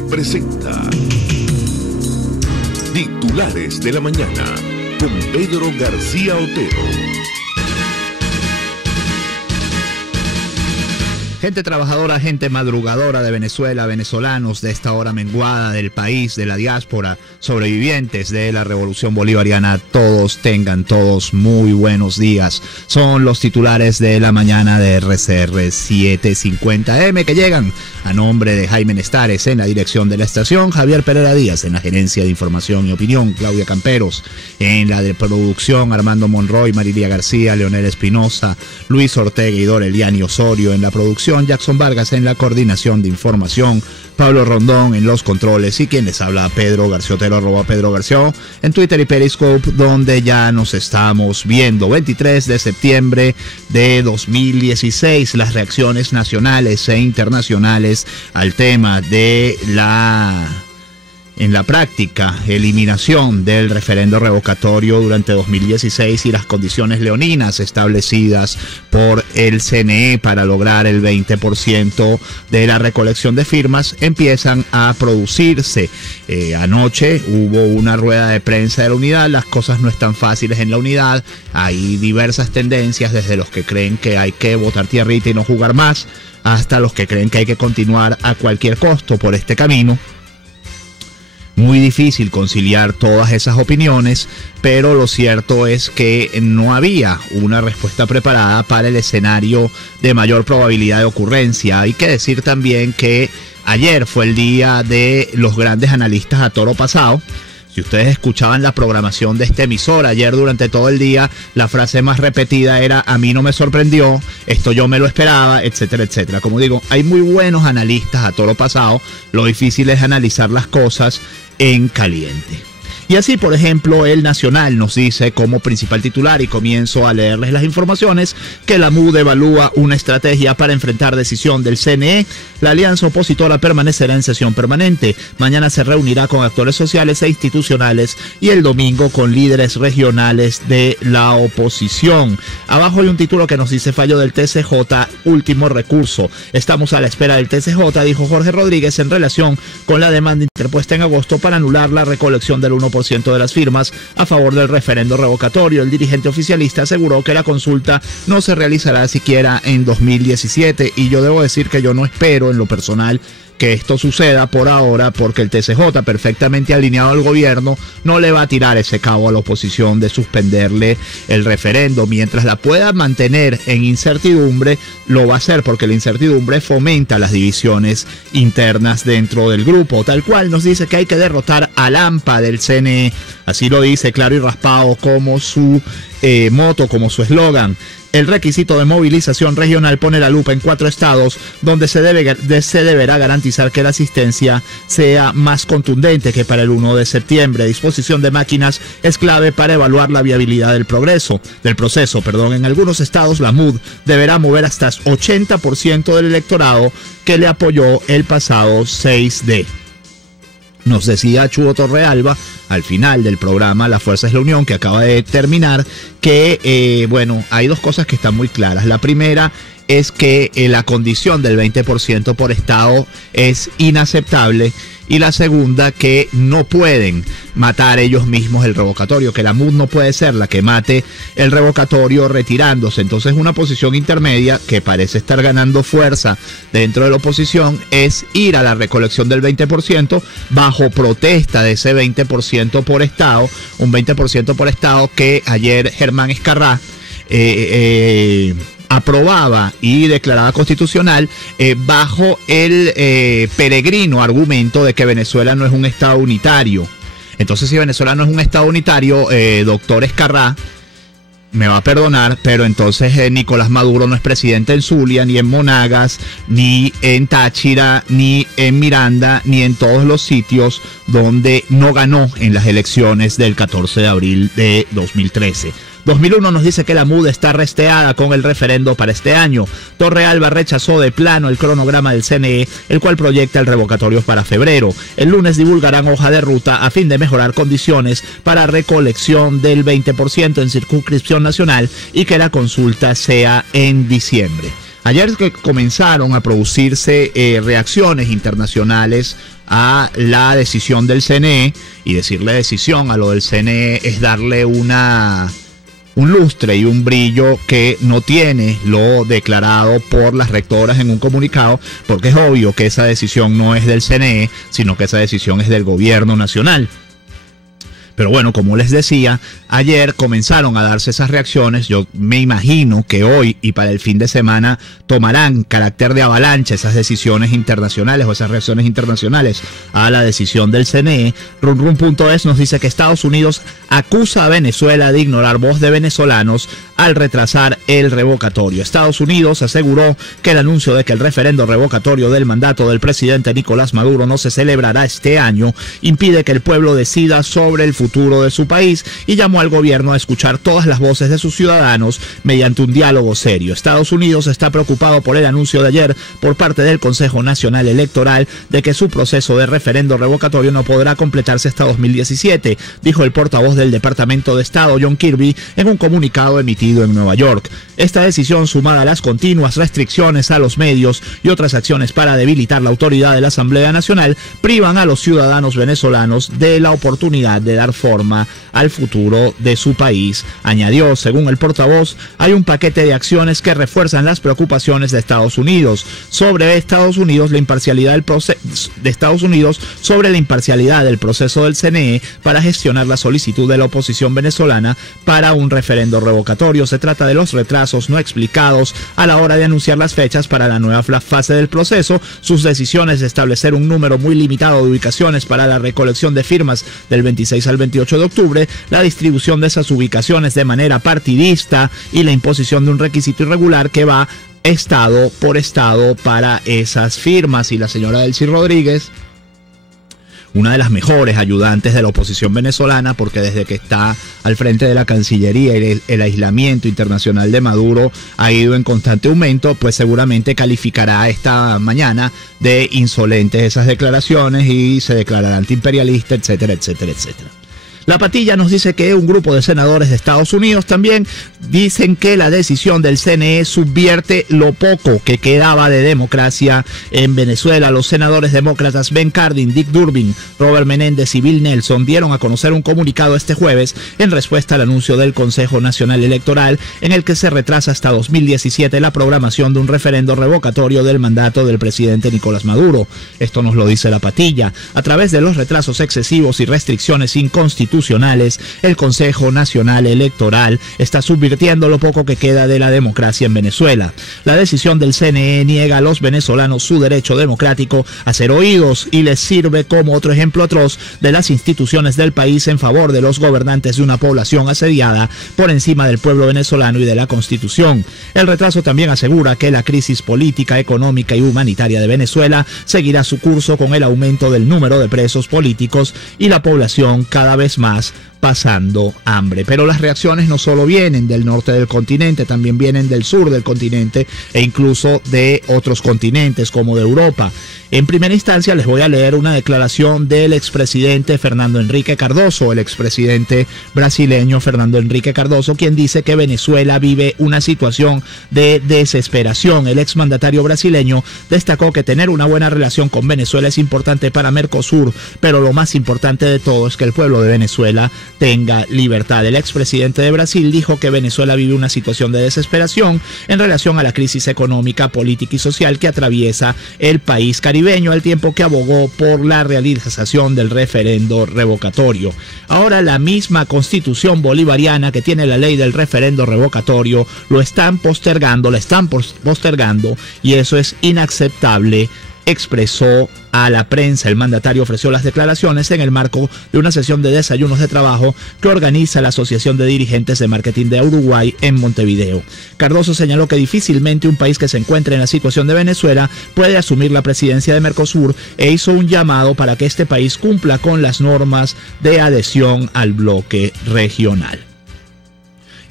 presenta Titulares de la Mañana con Pedro García Otero. Gente trabajadora, gente madrugadora de Venezuela, venezolanos de esta hora menguada del país, de la diáspora, sobrevivientes de la Revolución Bolivariana, todos tengan todos muy buenos días. Son los titulares de la mañana de RCR 750M que llegan a nombre de Jaime Nestares en la dirección de la estación, Javier Pereira Díaz en la gerencia de información y opinión, Claudia Camperos en la de producción, Armando Monroy, Marilia García, Leonel Espinosa, Luis Ortega y Doreliani Osorio en la producción, Jackson Vargas en la coordinación de información, Pablo Rondón en los controles y quien les habla, Pedro García Otero, @Pedro García en Twitter y Periscope, donde ya nos estamos viendo. 23 de septiembre de 2016, las reacciones nacionales e internacionales al tema de en la práctica, eliminación del referendo revocatorio durante 2016 y las condiciones leoninas establecidas por el CNE para lograr el 20% de la recolección de firmas empiezan a producirse. Anoche hubo una rueda de prensa de la unidad. Las cosas no están fáciles en la unidad. Hay diversas tendencias, desde los que creen que hay que botar tierrita y no jugar más, hasta los que creen que hay que continuar a cualquier costo por este camino. Muy difícil conciliar todas esas opiniones, pero lo cierto es que no había una respuesta preparada para el escenario de mayor probabilidad de ocurrencia. Hay que decir también que ayer fue el día de los grandes analistas a toro pasado. Si ustedes escuchaban la programación de este emisor ayer durante todo el día, la frase más repetida era: a mí no me sorprendió, esto yo me lo esperaba, etcétera, etcétera. Como digo, hay muy buenos analistas a toro pasado, lo difícil es analizar las cosas en caliente. Y así, por ejemplo, el Nacional nos dice como principal titular, y comienzo a leerles las informaciones, que la MUD evalúa una estrategia para enfrentar decisión del CNE. La alianza opositora permanecerá en sesión permanente. Mañana se reunirá con actores sociales e institucionales y el domingo con líderes regionales de la oposición. Abajo hay un título que nos dice: fallo del TCJ, último recurso. Estamos a la espera del TCJ, dijo Jorge Rodríguez en relación con la demanda interpuesta en agosto para anular la recolección del 1% de las firmas a favor del referendo revocatorio. El dirigente oficialista aseguró que la consulta no se realizará siquiera en 2017, y yo debo decir que yo no espero en lo personal que esto suceda por ahora, porque el TCJ, perfectamente alineado al gobierno, no le va a tirar ese cabo a la oposición de suspenderle el referendo. Mientras la pueda mantener en incertidumbre, lo va a hacer, porque la incertidumbre fomenta las divisiones internas dentro del grupo. Tal cual nos dice que hay que derrotar al AMPA del CNE, así lo dice claro y raspado como su moto, como su eslogan. El requisito de movilización regional pone la lupa en 4 estados donde se deberá garantizar que la asistencia sea más contundente que para el 1 de septiembre. Disposición de máquinas es clave para evaluar la viabilidad del proceso. En algunos estados la MUD deberá mover hasta 80% del electorado que le apoyó el pasado 6D. Nos decía Chudo Torrealba al final del programa La Fuerza es la Unión, que acaba de terminar, que hay dos cosas que están muy claras. La primera es que la condición del 20% por estado es inaceptable, y la segunda, que no pueden matar ellos mismos el revocatorio, que la MUD no puede ser la que mate el revocatorio retirándose. Entonces, una posición intermedia que parece estar ganando fuerza dentro de la oposición es ir a la recolección del 20% bajo protesta de ese 20% por estado, un 20% por estado que ayer Germán Escarrá aprobaba y declaraba constitucional bajo el peregrino argumento de que Venezuela no es un estado unitario. Entonces, si Venezuela no es un estado unitario, doctor Escarrá me va a perdonar, pero entonces Nicolás Maduro no es presidente en Zulia, ni en Monagas, ni en Táchira, ni en Miranda, ni en todos los sitios donde no ganó en las elecciones del 14 de abril de 2013. 2001 nos dice que la MUD está resteada con el referendo para este año. Torrealba rechazó de plano el cronograma del CNE, el cual proyecta el revocatorio para febrero. El lunes divulgarán hoja de ruta a fin de mejorar condiciones para recolección del 20% en circunscripción nacional y que la consulta sea en diciembre. Ayer que comenzaron a producirse reacciones internacionales a la decisión del CNE, y decirle decisión a lo del CNE es darle un lustre y un brillo que no tiene lo declarado por las rectoras en un comunicado, porque es obvio que esa decisión no es del CNE, sino que esa decisión es del gobierno nacional. Pero bueno, como les decía, ayer comenzaron a darse esas reacciones. Yo me imagino que hoy y para el fin de semana tomarán carácter de avalancha esas decisiones internacionales o esas reacciones internacionales a la decisión del CNE. Runrun.es nos dice que Estados Unidos acusa a Venezuela de ignorar voz de venezolanos al retrasar el revocatorio. Estados Unidos aseguró que el anuncio de que el referendo revocatorio del mandato del presidente Nicolás Maduro no se celebrará este año impide que el pueblo decida sobre el futuro de su país, y llamó al gobierno a escuchar todas las voces de sus ciudadanos mediante un diálogo serio. Estados Unidos está preocupado por el anuncio de ayer por parte del Consejo Nacional Electoral de que su proceso de referendo revocatorio no podrá completarse hasta 2017, dijo el portavoz del Departamento de Estado, John Kirby, en un comunicado emitido en Nueva York. Esta decisión, sumada a las continuas restricciones a los medios y otras acciones para debilitar la autoridad de la Asamblea Nacional, privan a los ciudadanos venezolanos de la oportunidad de dar forma al futuro de su país. Añadió, según el portavoz, hay un paquete de acciones que refuerzan las preocupaciones de Estados Unidos sobre la imparcialidad del proceso del CNE para gestionar la solicitud de la oposición venezolana para un referendo revocatorio. Se trata de los retrasos no explicados a la hora de anunciar las fechas para la nueva fase del proceso, sus decisiones de establecer un número muy limitado de ubicaciones para la recolección de firmas del 26 al 28 de octubre, la distribución de esas ubicaciones de manera partidista y la imposición de un requisito irregular que va estado por estado para esas firmas. Y la señora Delcy Rodríguez, una de las mejores ayudantes de la oposición venezolana, porque desde que está al frente de la Cancillería el aislamiento internacional de Maduro ha ido en constante aumento, pues seguramente calificará esta mañana de insolentes esas declaraciones y se declarará antiimperialista, etcétera, etcétera, etcétera. La Patilla nos dice que un grupo de senadores de Estados Unidos también dicen que la decisión del CNE subvierte lo poco que quedaba de democracia en Venezuela. Los senadores demócratas Ben Cardin, Dick Durbin, Robert Menéndez y Bill Nelson dieron a conocer un comunicado este jueves en respuesta al anuncio del Consejo Nacional Electoral en el que se retrasa hasta 2017 la programación de un referendo revocatorio del mandato del presidente Nicolás Maduro. Esto nos lo dice la Patilla. A través de los retrasos excesivos y restricciones inconstitucionales, el Consejo Nacional Electoral está subvirtiendo lo poco que queda de la democracia en Venezuela. La decisión del CNE niega a los venezolanos su derecho democrático a ser oídos y les sirve como otro ejemplo atroz de las instituciones del país en favor de los gobernantes de una población asediada por encima del pueblo venezolano y de la Constitución. El retraso también asegura que la crisis política, económica y humanitaria de Venezuela seguirá su curso con el aumento del número de presos políticos y la población cada vez más pasando hambre. Pero las reacciones no solo vienen del norte del continente, también vienen del sur del continente e incluso de otros continentes como de Europa. En primera instancia les voy a leer una declaración del expresidente Fernando Henrique Cardoso, el expresidente brasileño Fernando Henrique Cardoso, quien dice que Venezuela vive una situación de desesperación. El exmandatario brasileño destacó que tener una buena relación con Venezuela es importante para Mercosur, pero lo más importante de todo es que el pueblo de Venezuela tenga libertad. El expresidente de Brasil dijo que Venezuela vive una situación de desesperación en relación a la crisis económica, política y social que atraviesa el país caribeño, al tiempo que abogó por la realización del referendo revocatorio. Ahora la misma constitución bolivariana que tiene la ley del referendo revocatorio la están postergando y eso es inaceptable, expresó a la prensa. El mandatario ofreció las declaraciones en el marco de una sesión de desayunos de trabajo que organiza la Asociación de Dirigentes de Marketing de Uruguay en Montevideo. Cardoso señaló que difícilmente un país que se encuentre en la situación de Venezuela puede asumir la presidencia de Mercosur e hizo un llamado para que este país cumpla con las normas de adhesión al bloque regional.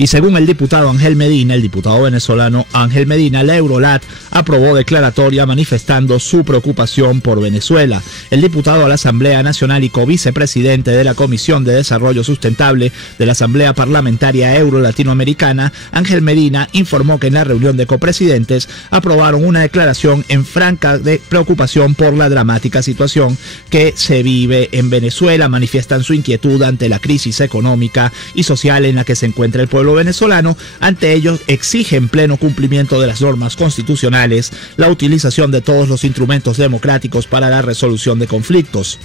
Y según el diputado Ángel Medina, el diputado venezolano Ángel Medina, la Eurolat aprobó declaratoria manifestando su preocupación por Venezuela. El diputado a la Asamblea Nacional y covicepresidente de la Comisión de Desarrollo Sustentable de la Asamblea Parlamentaria Euro-Latinoamericana, Ángel Medina, informó que en la reunión de copresidentes aprobaron una declaración en franca preocupación por la dramática situación que se vive en Venezuela. Manifiestan su inquietud ante la crisis económica y social en la que se encuentra el pueblo venezolano. Ante ello, exigen pleno cumplimiento de las normas constitucionales, la utilización de todos los instrumentos democráticos para la resolución de conflictos.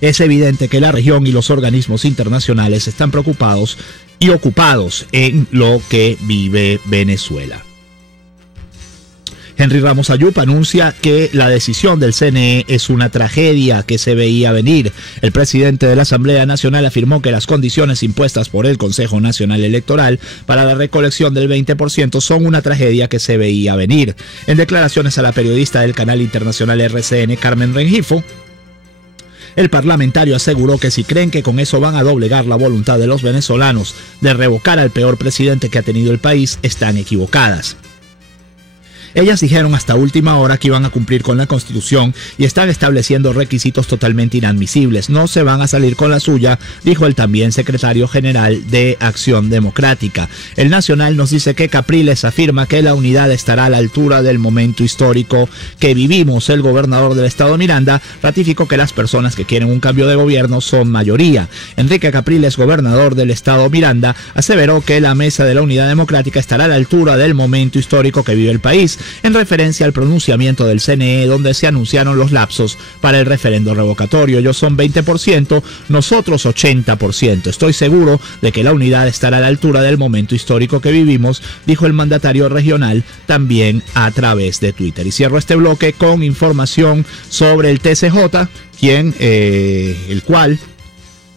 Es evidente que la región y los organismos internacionales están preocupados y ocupados en lo que vive Venezuela. Henry Ramos Ayup anuncia que la decisión del CNE es una tragedia que se veía venir. El presidente de la Asamblea Nacional afirmó que las condiciones impuestas por el Consejo Nacional Electoral para la recolección del 20% son una tragedia que se veía venir. En declaraciones a la periodista del canal internacional RCN, Carmen Rengifo, el parlamentario aseguró que si creen que con eso van a doblegar la voluntad de los venezolanos de revocar al peor presidente que ha tenido el país, están equivocadas. Ellas dijeron hasta última hora que iban a cumplir con la Constitución y están estableciendo requisitos totalmente inadmisibles. No se van a salir con la suya, dijo el también secretario general de Acción Democrática. El Nacional nos dice que Capriles afirma que la unidad estará a la altura del momento histórico que vivimos. El gobernador del estado Miranda ratificó que las personas que quieren un cambio de gobierno son mayoría. Enrique Capriles, gobernador del estado Miranda, aseveró que la mesa de la unidad democrática estará a la altura del momento histórico que vive el país, en referencia al pronunciamiento del CNE donde se anunciaron los lapsos para el referendo revocatorio. Ellos son 20%, nosotros 80%. Estoy seguro de que la unidad estará a la altura del momento histórico que vivimos, dijo el mandatario regional también a través de Twitter. Y cierro este bloque con información sobre el TCJ, el cual,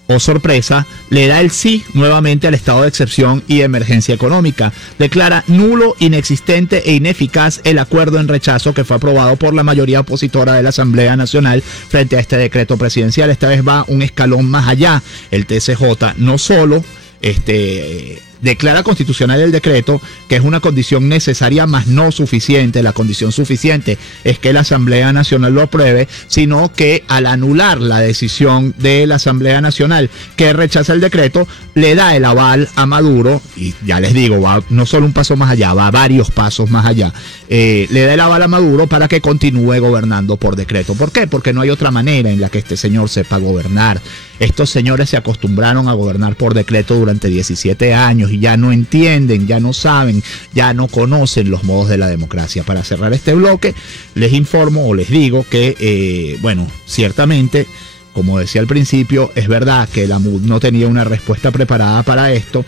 oh sorpresa, le da el sí nuevamente al estado de excepción y emergencia económica. Declara nulo, inexistente e ineficaz el acuerdo en rechazo que fue aprobado por la mayoría opositora de la Asamblea Nacional frente a este decreto presidencial. Esta vez va un escalón más allá. El TCJ no solo declara constitucional el decreto, que es una condición necesaria más no suficiente. La condición suficiente es que la Asamblea Nacional lo apruebe, sino que al anular la decisión de la Asamblea Nacional que rechaza el decreto, le da el aval a Maduro, y ya les digo, va no solo un paso más allá, va varios pasos más allá, le da el aval a Maduro para que continúe gobernando por decreto. ¿Por qué? Porque no hay otra manera en la que este señor sepa gobernar. Estos señores se acostumbraron a gobernar por decreto durante 17 años y ya no entienden, ya no saben, ya no conocen los modos de la democracia. Para cerrar este bloque, les informo o les digo que, ciertamente, como decía al principio, es verdad que la MUD no tenía una respuesta preparada para esto,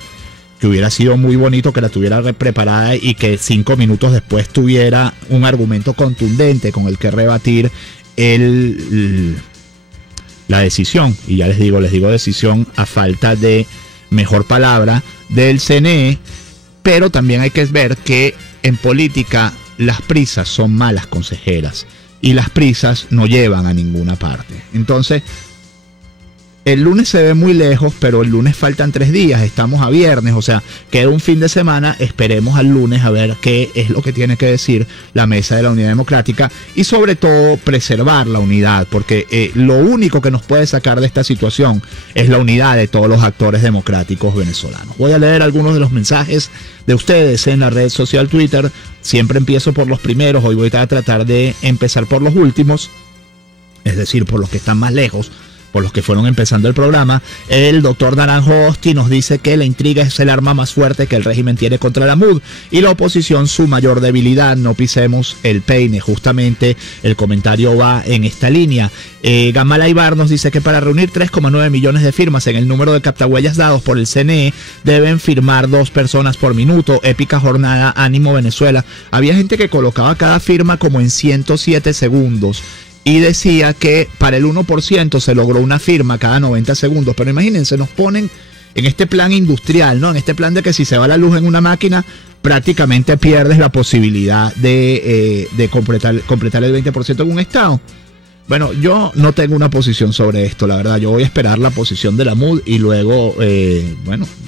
que hubiera sido muy bonito que la tuviera preparada y que 5 minutos después tuviera un argumento contundente con el que rebatir la decisión, y ya les digo decisión a falta de mejor palabra, del CNE. Pero también hay que ver que en política las prisas son malas consejeras y las prisas no llevan a ninguna parte. Entonces, el lunes se ve muy lejos, pero el lunes faltan 3 días, estamos a viernes, o sea, queda un fin de semana. Esperemos al lunes a ver qué es lo que tiene que decir la Mesa de la Unidad Democrática y sobre todo preservar la unidad, porque lo único que nos puede sacar de esta situación es la unidad de todos los actores democráticos venezolanos. Voy a leer algunos de los mensajes de ustedes en la red social Twitter. Siempre empiezo por los primeros, hoy voy a tratar de empezar por los últimos, es decir, por los que están más lejos, por los que fueron empezando el programa. El doctor Naranjo Osti nos dice que la intriga es el arma más fuerte que el régimen tiene contra la MUD y la oposición su mayor debilidad. No pisemos el peine. Justamente el comentario va en esta línea. Gamala Ibar nos dice que para reunir 3,9 millones de firmas en el número de captahuellas dados por el CNE deben firmar 2 personas por minuto. Épica jornada, ánimo Venezuela. Había gente que colocaba cada firma como en 107 segundos. Y decía que para el 1% se logró una firma cada 90 segundos. Pero imagínense, nos ponen en este plan industrial, ¿no? En este plan de que si se va la luz en una máquina, prácticamente pierdes la posibilidad de completar el 20% en un estado. Bueno, yo no tengo una posición sobre esto, la verdad. Yo voy a esperar la posición de la MUD y luego,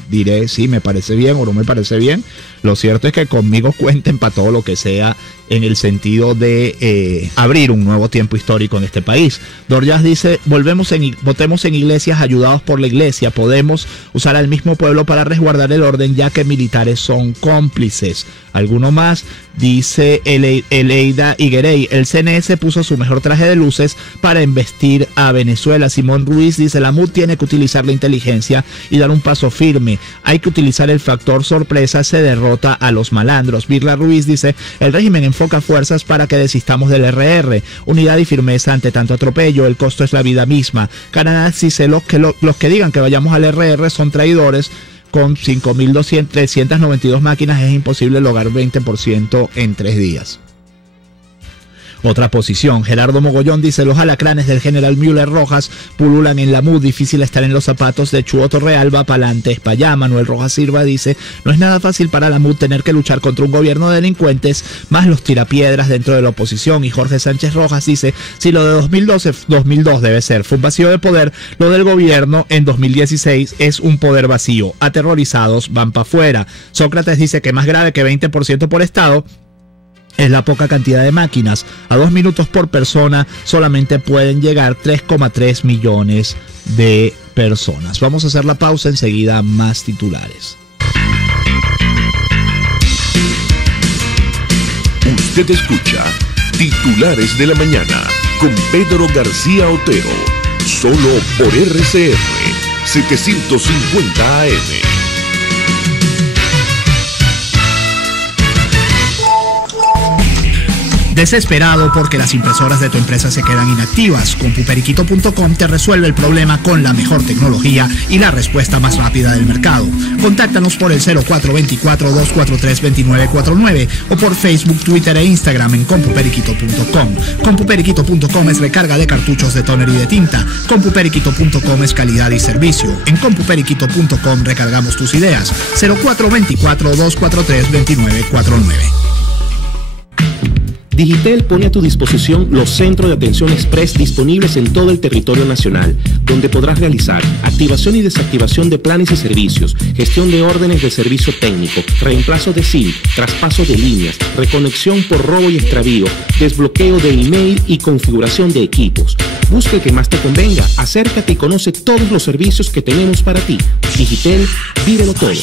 diré si me parece bien o no me parece bien. Lo cierto es que conmigo cuenten para todo lo que sea en el sentido de abrir un nuevo tiempo histórico en este país. Dorjas dice, votemos en iglesias ayudados por la iglesia. Podemos usar al mismo pueblo para resguardar el orden, ya que militares son cómplices. ¿Alguno más? Dice Eleida Higuerey, el CNS puso su mejor traje de luces para embestir a Venezuela. Simón Ruiz dice, la MUD tiene que utilizar la inteligencia y dar un paso firme. Hay que utilizar el factor sorpresa, se derrota a los malandros. Birla Ruiz dice, el régimen enfoca fuerzas para que desistamos del RR. Unidad y firmeza ante tanto atropello, el costo es la vida misma. Canadá dice, los que digan que vayamos al RR son traidores. Con 5.392 máquinas es imposible lograr 20% en 3 días. Otra posición, Gerardo Mogollón dice, los alacranes del general Müller Rojas pululan en la MUD, difícil estar en los zapatos de Chuo Torrealba, pa'lante es pa' allá. Manuel Rojas Silva dice, no es nada fácil para la MUD tener que luchar contra un gobierno de delincuentes, más los tirapiedras dentro de la oposición. Y Jorge Sánchez Rojas dice, si lo de 2002 debe ser, fue un vacío de poder, lo del gobierno en 2016 es un poder vacío, aterrorizados van para afuera. Sócrates dice que más grave que 20% por estado es la poca cantidad de máquinas. A 2 minutos por persona solamente pueden llegar 3,3 millones de personas. Vamos a hacer la pausa, enseguida más titulares. Usted escucha Titulares de la Mañana con Pedro García Otero, solo por RCR 750 AM. Desesperado porque las impresoras de tu empresa se quedan inactivas. Compuperiquito.com te resuelve el problema con la mejor tecnología y la respuesta más rápida del mercado. Contáctanos por el 0424-243-2949 o por Facebook, Twitter e Instagram en compuperiquito.com. Compuperiquito.com es recarga de cartuchos de tóner y de tinta. Compuperiquito.com es calidad y servicio. En compuperiquito.com recargamos tus ideas. 0424-243-2949. Digitel pone a tu disposición los centros de atención express disponibles en todo el territorio nacional, donde podrás realizar activación y desactivación de planes y servicios, gestión de órdenes de servicio técnico, reemplazo de SIM, traspaso de líneas, reconexión por robo y extravío, desbloqueo de email y configuración de equipos. Busca el que más te convenga, acércate y conoce todos los servicios que tenemos para ti. Digitel, vívelo todo.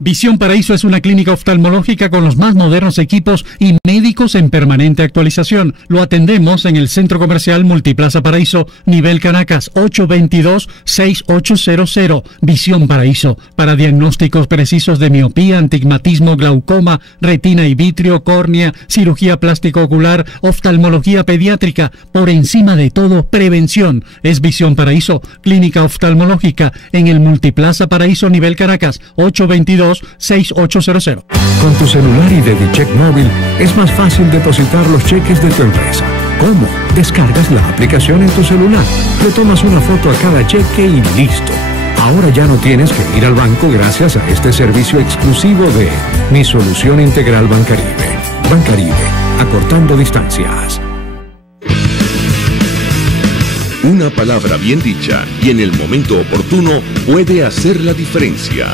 Visión Paraíso es una clínica oftalmológica con los más modernos equipos y médicos en permanente actualización. Lo atendemos en el Centro Comercial Multiplaza Paraíso, nivel Caracas, 822-6800. Visión Paraíso, para diagnósticos precisos de miopía, antigmatismo, glaucoma, retina y vitrio, córnea, cirugía plástica ocular, oftalmología pediátrica. Por encima de todo, prevención. Es Visión Paraíso, clínica oftalmológica en el Multiplaza Paraíso, nivel Caracas, 822-6800. Con tu celular y DediCheck móvil es más fácil depositar los cheques de tu empresa. ¿Cómo? Descargas la aplicación en tu celular, le tomas una foto a cada cheque y listo. Ahora ya no tienes que ir al banco gracias a este servicio exclusivo de Mi Solución Integral Bancaribe. Bancaribe, acortando distancias. Una palabra bien dicha y en el momento oportuno puede hacer la diferencia.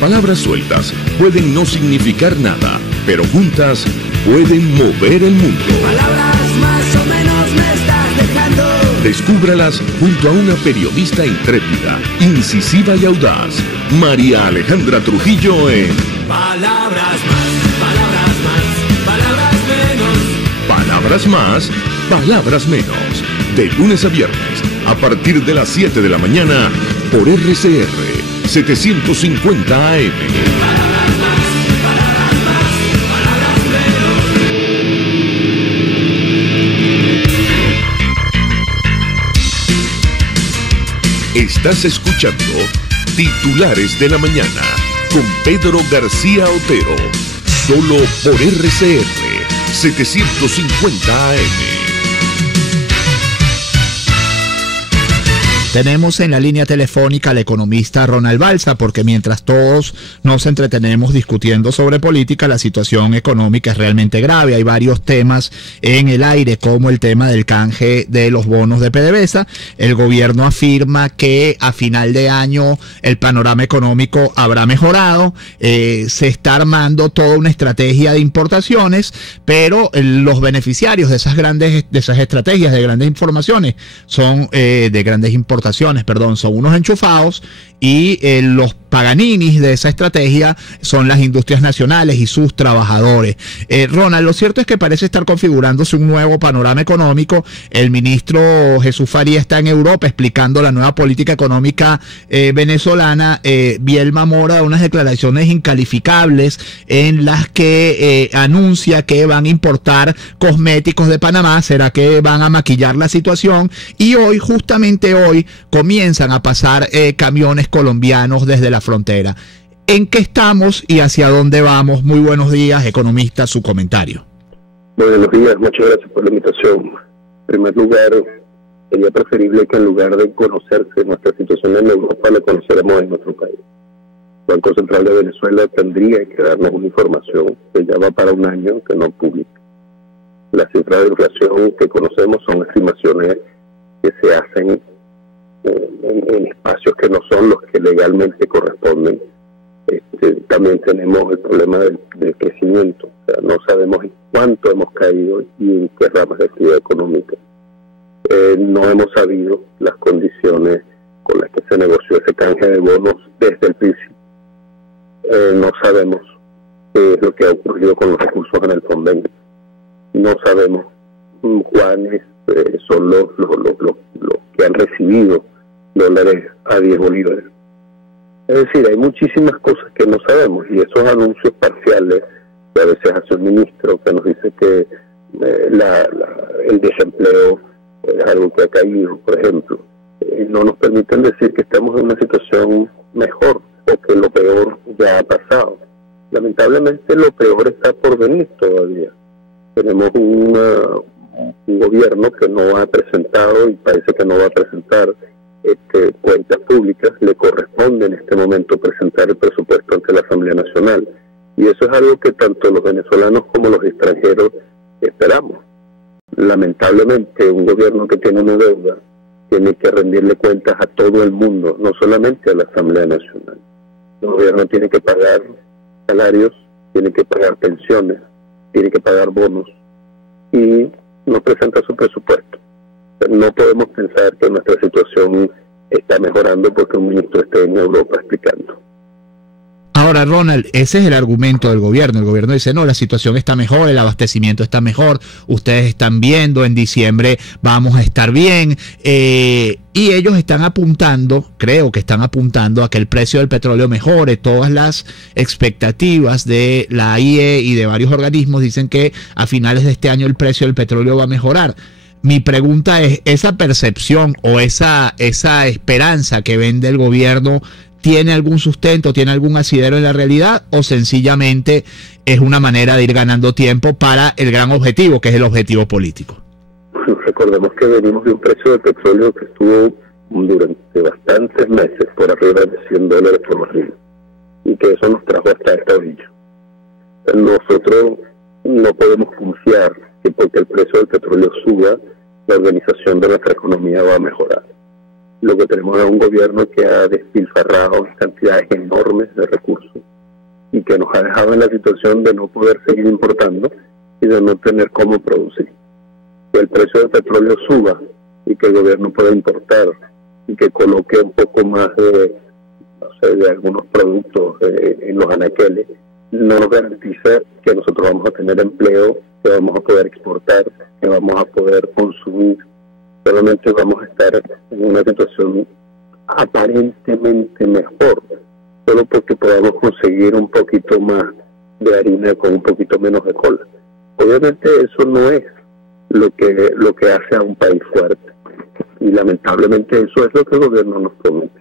Palabras sueltas pueden no significar nada, pero juntas pueden mover el mundo. Palabras más o menos me estás dejando. Descúbralas junto a una periodista intrépida, incisiva y audaz, María Alejandra Trujillo en Palabras más, palabras más, palabras menos. Palabras más, palabras menos. De lunes a viernes, a partir de las 7 de la mañana, por RCR 750 AM. Estás escuchando Titulares de la Mañana con Pedro García Otero, solo por RCR 750 AM. Tenemos en la línea telefónica al economista Ronald Balsa, porque mientras todos nos entretenemos discutiendo sobre política, la situación económica es realmente grave. Hay varios temas en el aire, como el tema del canje de los bonos de PDVSA. El gobierno afirma que a final de año el panorama económico habrá mejorado. Se está armando toda una estrategia de importaciones, pero los beneficiarios de esas estrategias de grandes informaciones son de grandes importaciones, son unos enchufados, y los paganinis de esa estrategia son las industrias nacionales y sus trabajadores. Ronald, lo cierto es que parece estar configurándose un nuevo panorama económico. El ministro Jesús Faría está en Europa explicando la nueva política económica venezolana. Bielma Mora da unas declaraciones incalificables en las que anuncia que van a importar cosméticos de Panamá. ¿Será que van a maquillar la situación? Y hoy, justamente hoy, comienzan a pasar camiones colombianos desde la frontera. ¿En qué estamos y hacia dónde vamos? Muy buenos días, economista, su comentario. Buenos días, muchas gracias por la invitación. En primer lugar, sería preferible que en lugar de conocerse nuestra situación en Europa, la conociéramos en nuestro país. El Banco Central de Venezuela tendría que darnos una información que ya va para un año que no publica. Las cifras de inflación que conocemos son estimaciones que se hacen en espacios que no son los que legalmente corresponden. También tenemos el problema del crecimiento. O sea, no sabemos cuánto hemos caído y en qué ramas de actividad económica. No hemos sabido las condiciones con las que se negoció ese canje de bonos desde el principio. No sabemos qué es lo que ha ocurrido con los recursos en el convenio. No sabemos cuáles son los que han recibido dólares a 10 bolívares. Es decir, hay muchísimas cosas que no sabemos, y esos anuncios parciales que a veces hace un ministro que nos dice que el desempleo es algo que ha caído, por ejemplo, no nos permiten decir que estamos en una situación mejor o que lo peor ya ha pasado. Lamentablemente lo peor está por venir todavía. Tenemos un gobierno que no ha presentado y parece que no va a presentar cuentas públicas. Le corresponde en este momento presentar el presupuesto ante la Asamblea Nacional, y eso es algo que tanto los venezolanos como los extranjeros esperamos. Lamentablemente un gobierno que tiene una deuda tiene que rendirle cuentas a todo el mundo, no solamente a la Asamblea Nacional. El gobierno tiene que pagar salarios, tiene que pagar pensiones, tiene que pagar bonos, y no presenta su presupuesto. No podemos pensar que nuestra situación está mejorando porque un ministro esté en Europa explicando. Ahora, Ronald, ese es el argumento del gobierno. El gobierno dice, no, la situación está mejor, el abastecimiento está mejor, ustedes están viendo, en diciembre vamos a estar bien. Y ellos están apuntando, creo que están apuntando a que el precio del petróleo mejore. Todas las expectativas de la IE y de varios organismos dicen que a finales de este año el precio del petróleo va a mejorar. Mi pregunta es, ¿esa percepción o esa esperanza que vende el gobierno tiene algún sustento, tiene algún asidero en la realidad, o sencillamente es una manera de ir ganando tiempo para el gran objetivo, que es el objetivo político? Recordemos que venimos de un precio del petróleo que estuvo durante bastantes meses por arriba de $100 por barril, y que eso nos trajo hasta esta orilla. Nosotros no podemos confiar que porque el precio del petróleo suba, la organización de nuestra economía va a mejorar. Lo que tenemos es un gobierno que ha despilfarrado cantidades enormes de recursos y que nos ha dejado en la situación de no poder seguir importando y de no tener cómo producir. Que el precio del petróleo suba y que el gobierno pueda importar y que coloque un poco más de algunos productos en los anaqueles, no nos garantiza que nosotros vamos a tener empleo, que vamos a poder exportar, que vamos a poder consumir. Solamente vamos a estar en una situación aparentemente mejor, solo porque podamos conseguir un poquito más de harina con un poquito menos de cola. Obviamente eso no es lo que hace a un país fuerte, y lamentablemente eso es lo que el gobierno nos promete.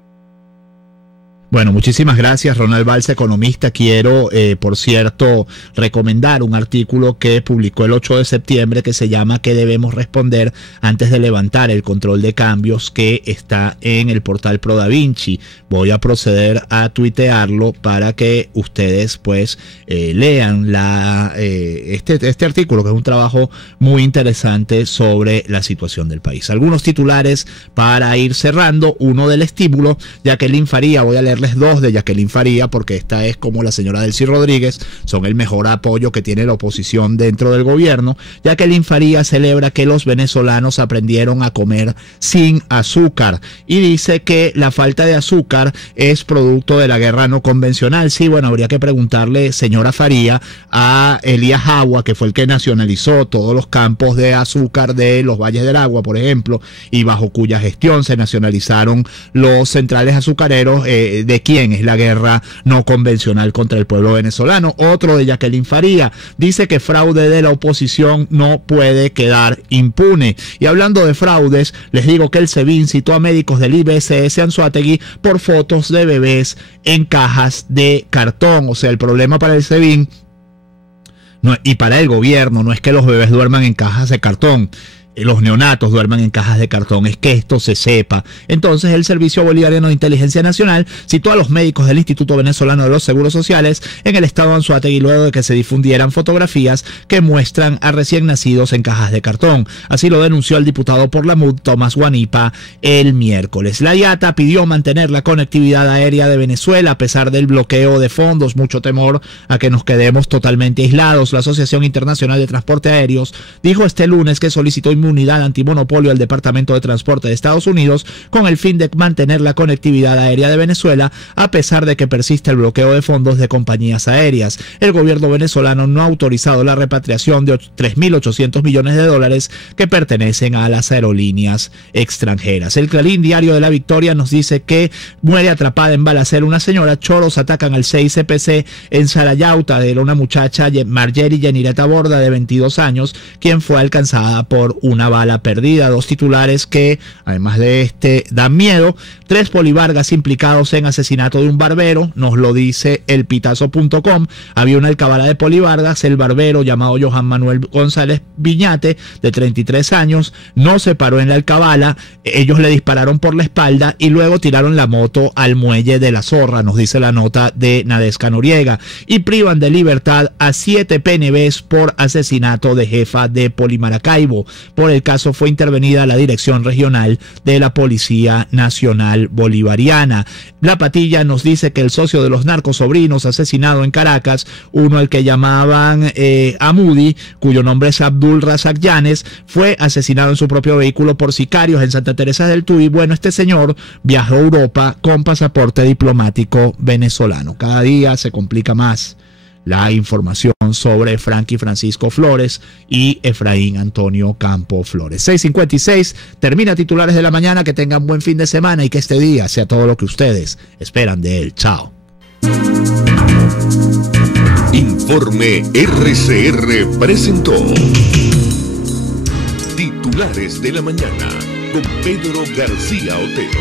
Bueno, muchísimas gracias, Ronald Balsa, economista. Quiero, por cierto, recomendar un artículo que publicó el 8 de septiembre que se llama ¿Qué debemos responder antes de levantar el control de cambios?, que está en el portal ProDaVinci. Voy a proceder a tuitearlo para que ustedes pues lean este artículo, que es un trabajo muy interesante sobre la situación del país. Algunos titulares para ir cerrando. Uno del estímulo, Jacqueline Faría. Voy a leerles dos de Jacqueline Faría porque esta es como la señora Delcy Rodríguez, son el mejor apoyo que tiene la oposición dentro del gobierno. Jacqueline Faría celebra que los venezolanos aprendieron a comer sin azúcar y dice que la falta de azúcar es producto de la guerra no convencional. Sí, bueno, habría que preguntarle, señora Faría, a Elías Agua, que fue el que nacionalizó todos los campos de azúcar de los Valles del Agua, por ejemplo, y bajo cuya gestión se nacionalizaron los centrales azucareros, de quién es la guerra no convencional contra el pueblo venezolano. Otro de Jacqueline Faría dice que fraude de la oposición no puede quedar impune. Y hablando de fraudes, les digo que el SEBIN citó a médicos del IBSS Anzoátegui por fotos de bebés en cajas de cartón. O sea, el problema para el SEBIN y para el gobierno no es que los bebés duerman en cajas de cartón, los neonatos duermen en cajas de cartón, es que esto se sepa. Entonces el Servicio Bolivariano de Inteligencia Nacional citó a los médicos del Instituto Venezolano de los Seguros Sociales en el estado de Anzoátegui luego de que se difundieran fotografías que muestran a recién nacidos en cajas de cartón. Así lo denunció el diputado por la MUD, Tomás Guanipa, el miércoles. La IATA pidió mantener la conectividad aérea de Venezuela a pesar del bloqueo de fondos. Mucho temor a que nos quedemos totalmente aislados. La Asociación Internacional de Transporte Aéreos dijo este lunes que solicitó inmunidad antimonopolio al Departamento de Transporte de Estados Unidos con el fin de mantener la conectividad aérea de Venezuela a pesar de que persiste el bloqueo de fondos de compañías aéreas. El gobierno venezolano no ha autorizado la repatriación de 3.800 millones de dólares que pertenecen a las aerolíneas extranjeras. El Clarín Diario de la Victoria nos dice que muere atrapada en balacera una señora. Choros atacan al CICPC en Sarayauta. Era una muchacha, Margery Yenireta Borda, de 22 años, quien fue alcanzada por una bala perdida. Dos titulares que, además de este, dan miedo. 3 polivargas implicados en asesinato de un barbero, nos lo dice elpitazo.com. Había una alcabala de polivargas. El barbero, llamado Johan Manuel González Viñate, de 33 años, no se paró en la alcabala. Ellos le dispararon por la espalda y luego tiraron la moto al muelle de la Zorra, nos dice la nota de Nadesca Noriega. Y privan de libertad a 7 PNVs por asesinato de jefa de Polimaracaibo. Por el caso fue intervenida la Dirección Regional de la Policía Nacional Bolivariana. La Patilla nos dice que el socio de los narcosobrinos asesinado en Caracas, uno al que llamaban Amudi, cuyo nombre es Abdul Razak Yanes, fue asesinado en su propio vehículo por sicarios en Santa Teresa del Tuy. Bueno, este señor viajó a Europa con pasaporte diplomático venezolano. Cada día se complica más la información sobre Frankie Francisco Flores y Efraín Antonio Campo Flores. 6:56, termina Titulares de la Mañana. Que tengan buen fin de semana y que este día sea todo lo que ustedes esperan de él. Chao. Informe RCR presentó Titulares de la Mañana con Pedro García Otero.